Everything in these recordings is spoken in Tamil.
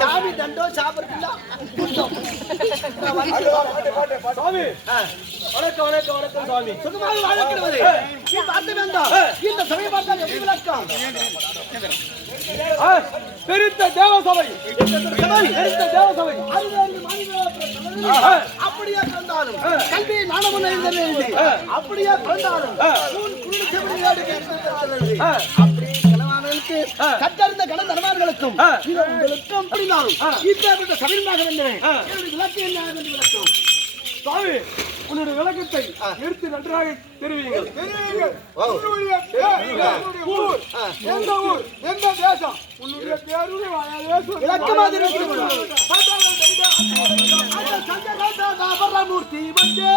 சாமி தண்டம் சாப்பிடுறீங்களா? சுவாமி வணக்கம் வணக்கம் வணக்கம் சுவாமி. சுகமாக வாழ்க்கிறது இந்த சமயம் பார்த்தால் எப்படி விளக்கம்? பெருத்த தேவசபை தேவசபை அப்படியே பிறந்தாலும் கல்வி நாணமும் அப்படியே பிறந்தாலும் அப்படி கணவான்களுக்கு கற்றறிந்த கணதர்மார்களுக்கும் உங்களுக்கும் அப்படினாலும் இப்பேற்பட்ட சபையாக வந்தேன். விளக்கு என்ன என்று விளக்கம் சுவாமி, உன்னுடைய விளக்கத்தை எடுத்து நன்றாக தெரிவிங்கள். ஊர் எந்த ஊர் எந்த தேசம் உன்னுடைய பேரு விளக்கமாக மூர்த்தி வந்து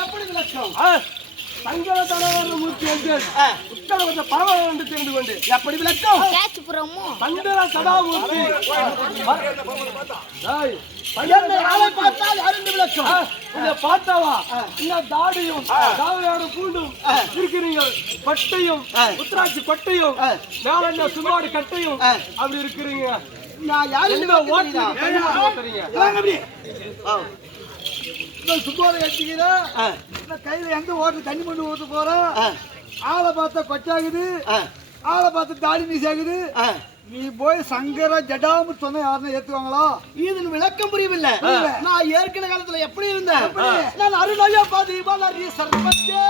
எப்படி விளக்கம்? சங்கர தனவர மூர்த்தி என்று உத்தரவத பரவல் என்று தெரிந்து கொண்டு எப்படி விளக்கம்? சங்கர சதாமூர்த்தி பார்த்தாவா இந்த தாடியும் தாவையோட பூண்டும் இருக்கிறீங்க, பட்டையும் உத்தராட்சி பட்டையும் மேல என்ன சும்மாடு கட்டையும் அப்படி இருக்கிறீங்க. நான் யாரும் ஓட்டுறீங்க சும்மாவை கட்டிக்கிறேன். கையில எங்க ஓட்டு தண்ணி மண்ணு ஊத்து போறோம். ஆளை பார்த்தா கொச்சாகுது, ஆளை பார்த்து தாடி நீசாகுது. நீ போய் சங்கர ஜடாமு சொன்ன யாருன்னு ஏத்துவாங்களா? இது விளக்கம் புரியவில்லை. நான் ஏற்கனவே காலத்துல எப்படி இருந்தேன்? நான் அருணாயா பாதி பாலாரி சர்வத்தே